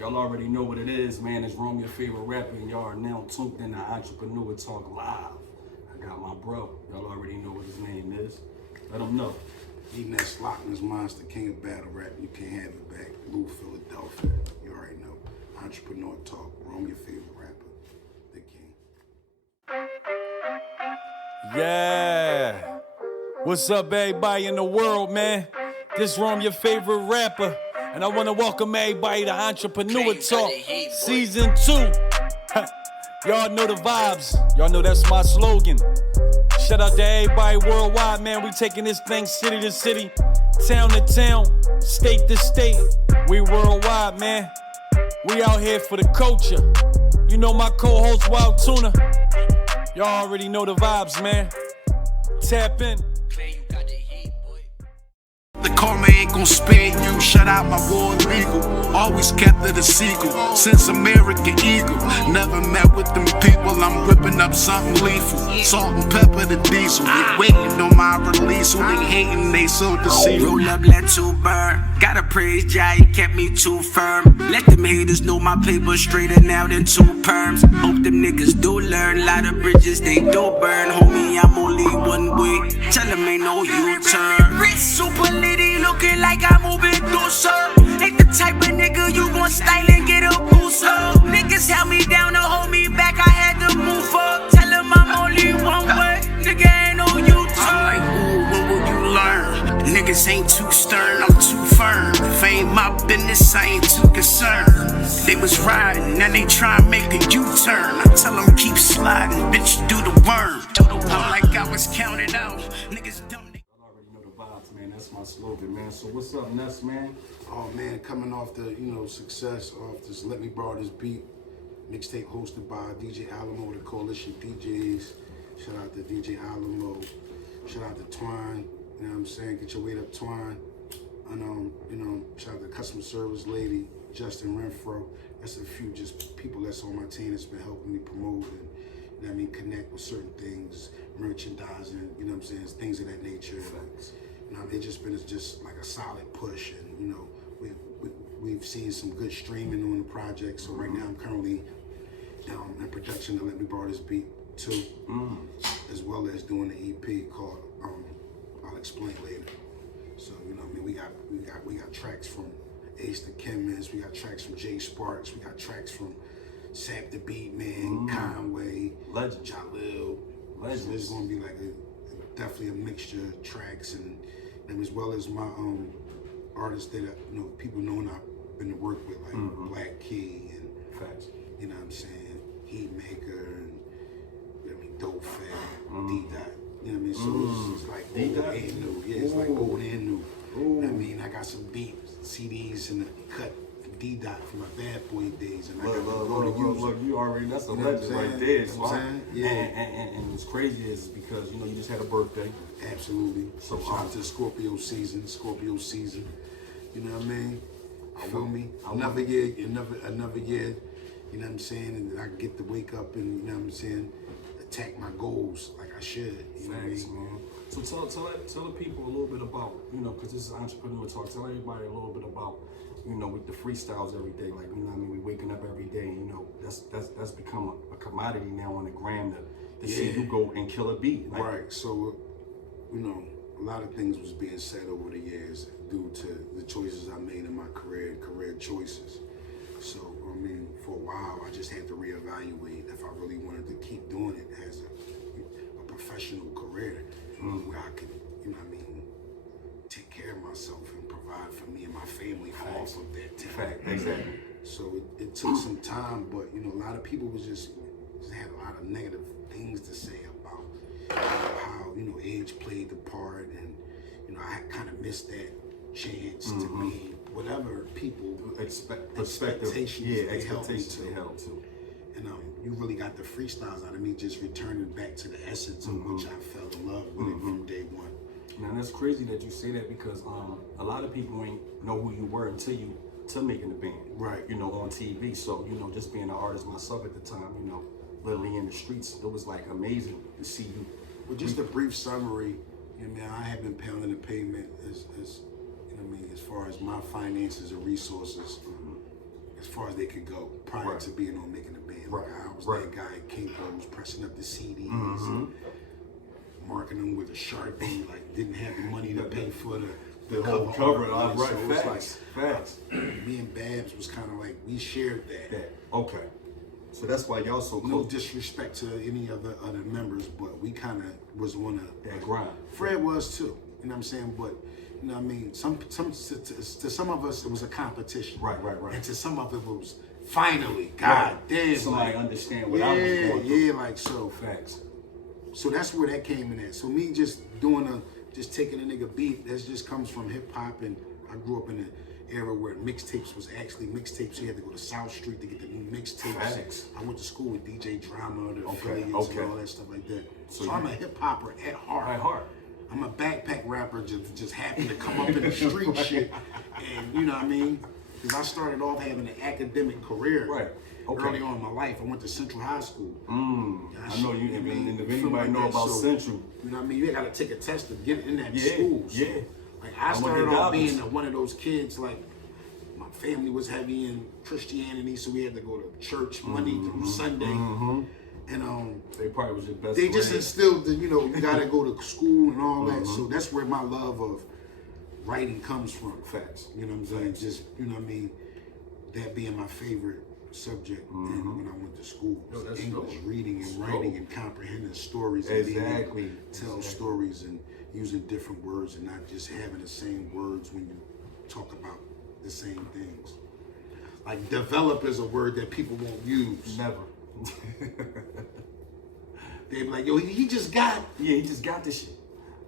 Y'all already know what it is, man. It's Rome, your favorite rapper, and y'all are now tuned in to Entrepreneur Talk Live. I got my bro. Y'all already know what his name is. Let him know. Elliot Ness, Lochner's Monster, King of Battle Rap. You can't have it back. Lou, Philadelphia. You already know. Entrepreneur Talk. Rome, your favorite rapper. The King. Yeah. What's up, everybody in the world, man? This Rome, your favorite rapper. And I want to welcome everybody to Entrepreneur Talk Season 2. Y'all know the vibes. Y'all know that's my slogan. Shout out to everybody worldwide, man. We taking this thing city to city, town to town, state to state. We worldwide, man. We out here for the culture. You know my co-host, Wild Tuna. Y'all already know the vibes, man. Tap in. The karma ain't gon' spare you. Shout out my war legal. Always kept it a sequel. Since American Eagle. Never met with them people. I'm whipping up something lethal. Salt and pepper the diesel. They waiting on my release. Who they hating, they so deceitful. Roll up, let two burn. Gotta praise Jae, kept me too firm. Let them haters know my paper straighter now than two perms. Hope them niggas do learn. Lot of bridges they do burn. Homie, I'm only one way. Tell them ain't no U-turn. Rich super litty, looking like I'm moving through some. Ain't the type of nigga you gon' style and get a boost up. Niggas held me down to hold me back, I had to move up. Tell them I'm only one way. Nigga ain't no U-turn. I'm like, ooh, what will you learn? Niggas ain't too stern, I'm too firm. If ain't my business, I ain't too concerned. They was riding, now they try and make a U-turn. I tell them keep sliding, bitch, do the worm. I'm like I was counted out. Niggas dumb. Y'all already know the vibes, man. That's my slogan, man. So what's up, Ness, man? Oh man, coming off the, success off this Let Me Borrow This Beat mixtape hosted by DJ Alamo, the Coalition DJs. Shout out to DJ Alamo. Shout out to Twine. You know what I'm saying? Get your weight up, Twine. And shout out to customer service lady, Justin Renfro. That's a few just people that's on my team that's been helping me promote and, you know what I mean, connect with certain things, merchandising, you know what I'm saying, things of that nature. Facts. You know, it's just been just like a solid push, and we've seen some good streaming on the project. So right now I'm currently in production to Let Me Borrow This Beat 2, as well as doing the EP called I'll Explain Later. So we got tracks from Ace the Chemist, we got tracks from Jay Sparks, we got tracks from Sap the Beat Man, Conway, Legend, Jalil. Legends. So it's gonna be like definitely a mixture of tracks, and as well as my artists that people know I've been to work with, like Black Key and Facts. you know what I'm saying, Heat Maker and Dope Fat, D-Dot. You know what I mean? So it's like old and new. Yeah, it's like old and new. You know what I mean? I got some beat CDs in the cut D-Dot from my Bad Boy days, and I got Look, you already, that's a legend right there. So and what's crazy is because you just had a birthday. Absolutely. So shout out to Scorpio season. You know what I mean? Feel me? Another year. You know what I'm saying? And I get to wake up and, you know what I'm saying, attack my goals like I should. You know what I mean? Man. So tell the people a little bit about, because this is Entrepreneur Talk. Tell everybody a little bit about, with the freestyles every day. Like, we waking up every day. That's become a commodity now on the gram to see you go and kill a beat. Like, right. So, a lot of things was being said over the years due to the choices I made in my career choices. So, for a while, I just had to reevaluate if I really wanted to keep doing it as a professional career where I could, take care of myself and provide for me and my family off of that time. Fact, exactly. So it took some time, but a lot of people was just had a lot of negative things to say about how age played the part, and I kind of missed that chance to be whatever people expectations they held to. And you really got the freestyles out of me just returning back to the essence of which I fell in love with it from day one. Man, that's crazy that you say that, because a lot of people ain't know who you were until making the band. Right. On TV. So, just being an artist myself at the time, literally in the streets, it was like amazing to see you. Well, just a brief summary, I have been pounding the pavement as far as my finances and resources as far as they could go prior to being on Making the Band. Like I was that guy at Kinko's pressing up the CDs and marking them with a Sharpie, like didn't have the money to pay for the whole cover. Right, Right, so it was facts. me and Babs was kind of like, we shared that. Okay. So that's why y'all so No close. disrespect to any other members, but we kind of was on That grind. Fred was too, you know what I'm saying? But, you know what I mean? To some of us, it was a competition. Right. And to some of it was finally, God damn. Somebody like, understand what I was going through. Yeah, like so. Facts. So that's where that came in at. So me just taking a nigga beat, that just comes from hip hop, and I grew up in an era where mixtapes was actually mixtapes. You had to go to South Street to get the new mixtapes. Facts. I went to school with DJ Drama, the affiliates, and all that stuff like that. So I'm a hip hopper at heart. At heart. I'm a backpack rapper, just happened to come up in the street shit, and you know what I mean? Because I started off having an academic career. Early on in my life, I went to Central High School. I know you. If anybody know about Central, you know what I mean? You gotta take a test to get in that school. So, yeah. Like I started off being one of those kids. Like my family was heavy in Christianity, so we had to go to church Monday through Sunday. And they probably was your best. They just instilled that, you know, you gotta go to school and all that. So that's where my love of writing comes from. Facts. You know what I'm saying? Just, you know what I mean? That being my favorite subject and when I went to school. English, reading and writing and comprehending stories and being able to tell stories and using different words and not just having the same words when you talk about the same things. Like develop is a word that people won't use. Never. They be like, yo, he just got. Yeah, he just got this shit.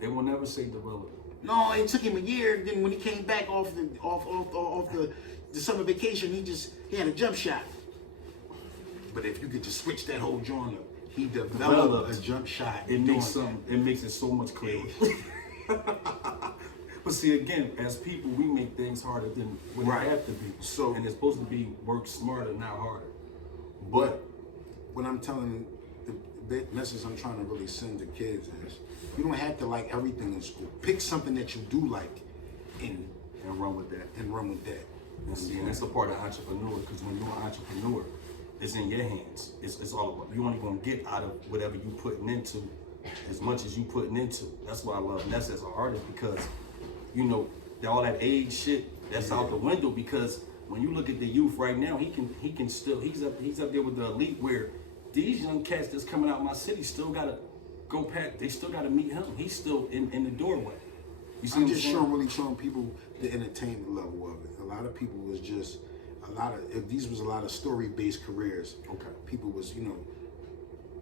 They will never say develop. No, it took him a year. Then when he came back off the summer vacation, he had a jump shot. But if you could just switch that whole joint up, he developed a jump shot. It makes it so much clearer. But see, again, as people, we make things harder than what they have to be. So, and it's supposed to be work smarter, not harder. But what I'm telling, the message I'm trying to really send to kids is, you don't have to like everything in school. Pick something that you do like, and run with that. And see, and that's a part of entrepreneur, because when you're an entrepreneur, it's in your hands. It's all about, you only gonna get out of whatever you putting into as much as you putting into. That's why I love Ness as an artist, because, you know, all that age shit, that's out the window, because when you look at the youth right now, he can still, he's up there with the elite, where these young cats that's coming out of my city still gotta go past, they still gotta meet him. He's still in the doorway. You see I'm just really showing people the entertainment level of it. A lot of people was just, these was a lot of story-based careers. Okay. People was, you know,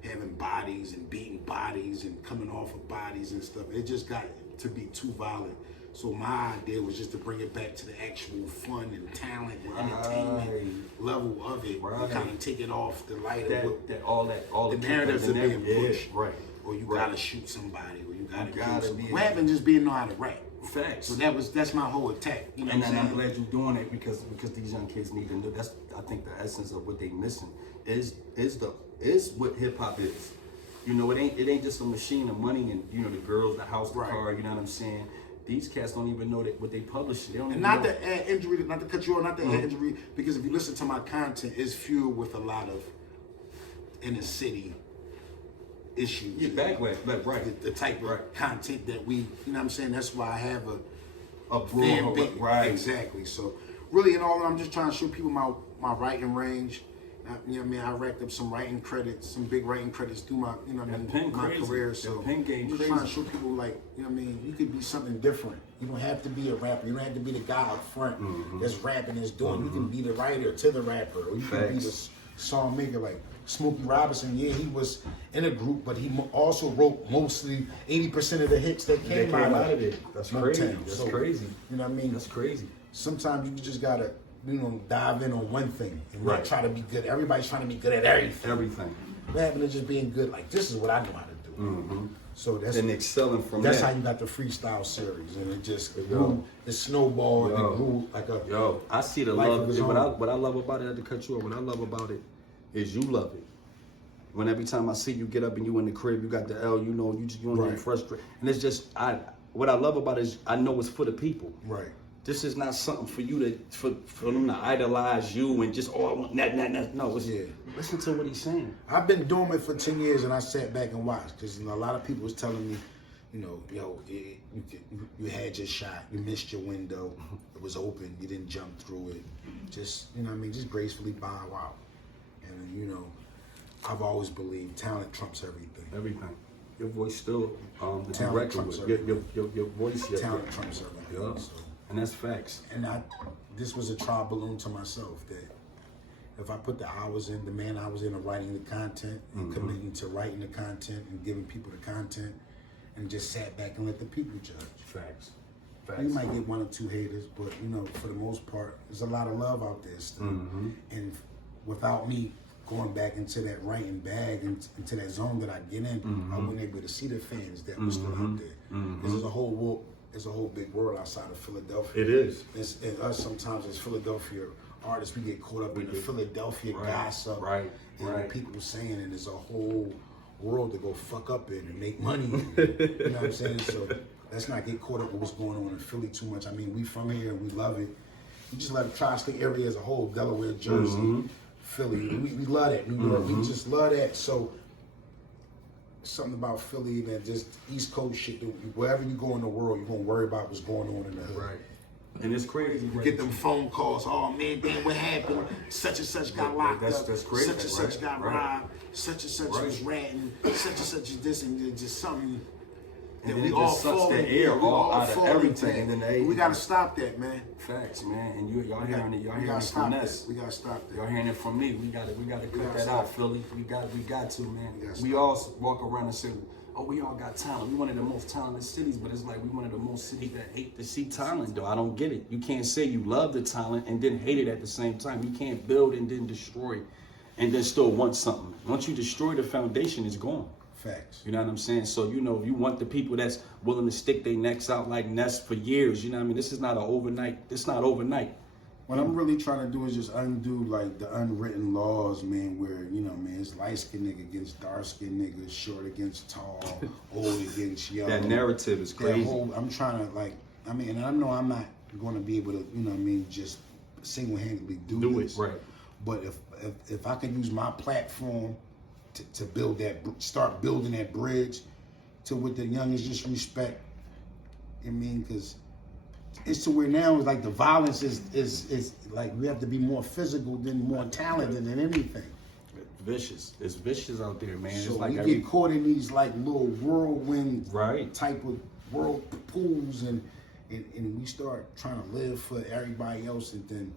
having bodies and beating bodies and coming off of bodies and stuff. It just got to be too violent. So my idea was just to bring it back to the actual fun and talent and entertainment level of it. Kind of take it off the light of all the narratives are being pushed. Right. Or you gotta shoot somebody, or you gotta kill somebody. What happened just being know how to rap? Facts. So that's my whole attack. You know and what I'm saying? I'm glad you're doing it, because these young kids need to know. That's, I think, the essence of what they missing is what hip hop is. You know, it ain't just a machine of money and, you know, the girls, the house, the car. You know what I'm saying? These cats don't even know that what they publish. They don't even not know. to add injury, not to cut you off, not to add injury, because if you listen to my content, it's fueled with a lot of inner city issues. Yeah, backlash, right. The type of content that we, you know what I'm saying? That's why I have a fan base. Right. Exactly. So really, in all, I'm just trying to show people my writing range. You know what I mean? I racked up some writing credits, some big writing credits through my, you know what I mean, my career. So pen game I'm just trying to show people, like, you know what I mean, you could be something different. You don't have to be a rapper. You don't have to be the guy up front that's rapping, that's doing. You can be the writer to the rapper, or you can be the song maker. Like Smokey Robinson, yeah, he was in a group, but he also wrote mostly 80% of the hits that came out of it. That's crazy. That's crazy. You know what I mean? That's crazy. Sometimes you just gotta, you know, dive in on one thing and not try to be good. Everybody's trying to be good at everything. What happened to just being good? Like, this is what I know how to do. So that's and excelling from that's how you got the freestyle series, and it just grew, it snowballed and grew like a. I see the love. What I love about it, not to cut you off, what I love about it is you love it. When every time I see you get up and you in the crib, you got the L, you don't get frustrated, and it's just what I love about it is I know it's for the people. Right. This is not something for you to for them to idolize you and just I want that. No, listen to what he's saying. I've been doing it for 10 years, and I sat back and watched because a lot of people was telling me, you had your shot, you missed your window, it was open, you didn't jump through it. Just just gracefully bow out. And I've always believed talent trumps everything. Everything. Your voice still the Talent director trumps with your voice. Talent trumps everything. Yeah. So. And that's facts. And this was a trial balloon to myself that if I put the hours in, the man hours into writing the content and committing to writing the content and giving people the content and just sat back and let the people judge. Facts. You might get 1 or 2 haters, but for the most part, there's a lot of love out there still. And without me going back into that writing bag and into that zone that I get in, I wasn't able to see the fans that were still out there. Because there's a whole big world outside of Philadelphia. It is. And us sometimes as Philadelphia artists, we get caught up in the Philadelphia gossip and what people are saying, and there's a whole world to go fuck up in and make money in. You know what I'm saying? So let's not get caught up with what's going on in Philly too much. I mean, we from here and we love it. We just love the tri-state area as a whole, Delaware, Jersey, Philly. We love that. New York, we just love that. So something about Philly that just East Coast shit. Wherever you go in the world, you're gonna worry about what's going on in the hood. Right. And it's crazy. You get them phone calls. Oh man, damn, what happened? Such and such got locked up. That's crazy. Such and such got robbed. Such and such was ratting. Such and such is this, and just something. And then it just sucks the air all out of everything. And then we gotta stop that, man. Facts, man. And y'all hearing it. Y'all hearing it from Ness. We gotta stop that. Y'all hearing it from me. We gotta cut that out, Philly. We got to, man. We stop. all walk around and say, oh, we all got talent. We one of the most talented cities, but it's like we one of the most cities that hate to see talent, though. I don't get it. You can't say you love the talent and then hate it at the same time. You can't build and then destroy and then still want something. Once you destroy the foundation, it's gone. Facts. You know what I'm saying? So, you want the people that's willing to stick their necks out like Ness for years. You know what I mean? This is not it's not overnight. What I'm really trying to do is just undo like the unwritten laws, man, where, man, it's light-skinned nigga against dark-skinned niggas, short against tall, old against young. That narrative is crazy. I'm trying to and I know I'm not going to be able to, just single-handedly do this. It, right. But if I can use my platform to build start building that bridge to what the youngest just respect, because it's to where now it's like the violence is like we have to be more physical than more talented than anything. Vicious. It's vicious out there, man. So it's like we get caught in these like little whirlwind type of whirlpools and we start trying to live for everybody else and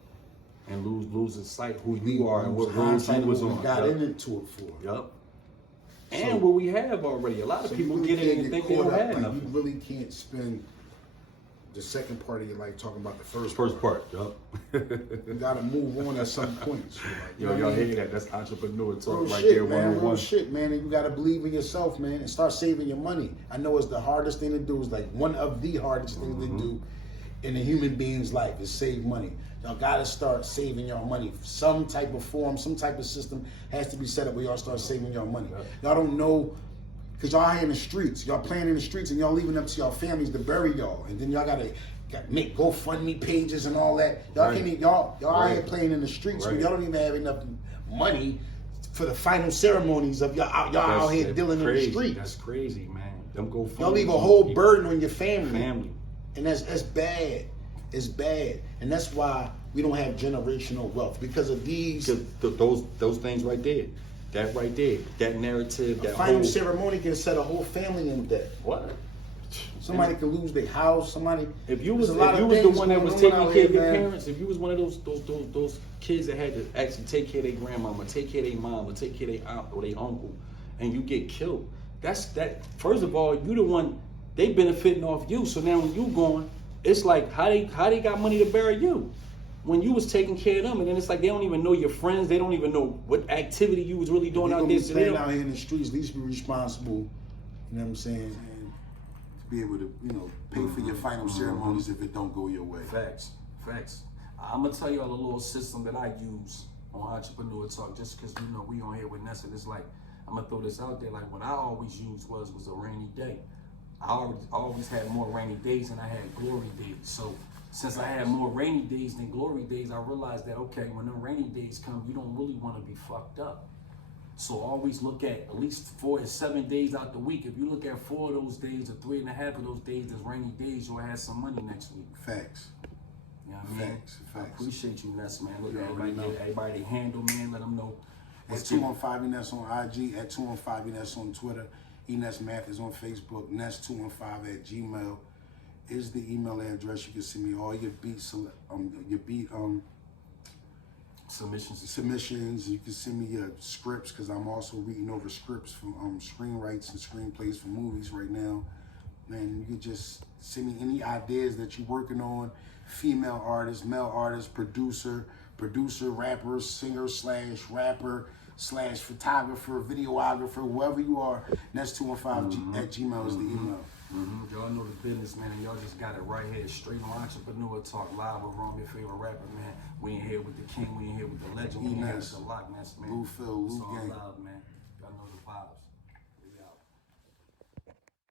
losing sight who you are and what roles you was on. Got into it for. Yup. And what we have already. A lot of people get in and think they don't have nothing. You really can't spend the second part of your life talking about the first part. Yup. You gotta move on at some point. So y'all hear that? That's entrepreneur talk right shit, there, man, 101. Real shit, man. And you gotta believe in yourself, man, and start saving your money. I know it's the hardest thing to do. It's like one of the hardest things to do in a human being's life is save money. Y'all gotta start saving your money. Some type of form, some type of system has to be set up where y'all start saving your money. Y'all don't know, cause y'all here in the streets. Y'all playing in the streets and y'all leaving up to y'all families to bury y'all. And then y'all gotta make GoFundMe pages and all that. Y'all can't even, y'all out here playing in the streets, but y'all don't even have enough money for the final ceremonies of y'all out here dealing in the streets. That's crazy, man. Them GoFundMe. Y'all leave a whole burden on your family. And that's bad. It's bad, and that's why we don't have generational wealth because of these. Those things right there, that narrative, that final ceremony can set a whole family in debt. What? Somebody can lose their house. If you was the one that was taking care of your parents, if you was one of those kids that had to actually take care of their grandmama, take care of their mom, or take care of their aunt or their uncle, and you get killed, that's that. First of all, you the one they benefiting off you. So now when you going, it's like how they got money to bury you when you was taking care of them, and then it's like they don't even know your friends, they don't even know what activity you was really doing out there. So they out here in the streets, at least be responsible. You know what I'm saying? And to be able to pay for your final ceremonies if it don't go your way. Facts. I'm gonna tell y'all a little system that I use on Entrepreneur Talk, just because we on here with Ness, and it's like I'm gonna throw this out there. Like what I always used was a rainy day. I always had more rainy days than I had glory days. So since I had more rainy days than glory days, I realized that, okay, when the rainy days come, you don't really want to be fucked up. So always look at least 4 to 7 days out the week. If you look at 4 of those days or 3.5 of those days as rainy days, you'll have some money next week. Facts. You know what I mean? Facts. I appreciate you, Ness, man. Look, You already know. everybody they handle, man. Let them know. At 215 Ness on IG, at 215 Ness on Twitter, Ness Math is on Facebook, Ness215 at Gmail is the email address. You can send me all your beats, submissions. You can send me your scripts because I'm also reading over scripts from screenwrites and screenplays for movies right now. Man, you can just send me any ideas that you're working on. Female artist, male artist, producer, rapper, singer / rapper / photographer, videographer, whoever you are. Ness215 at Gmail is the email. Y'all know the business, man, and y'all just got it right here. Straight on Entrepreneur Talk, live with Rome, your favorite rapper, man. We ain't here with the king, we ain't here with the legend, we ain't here with the Loch Ness, man. Lou Phil, Lou It's all Gang. love, man.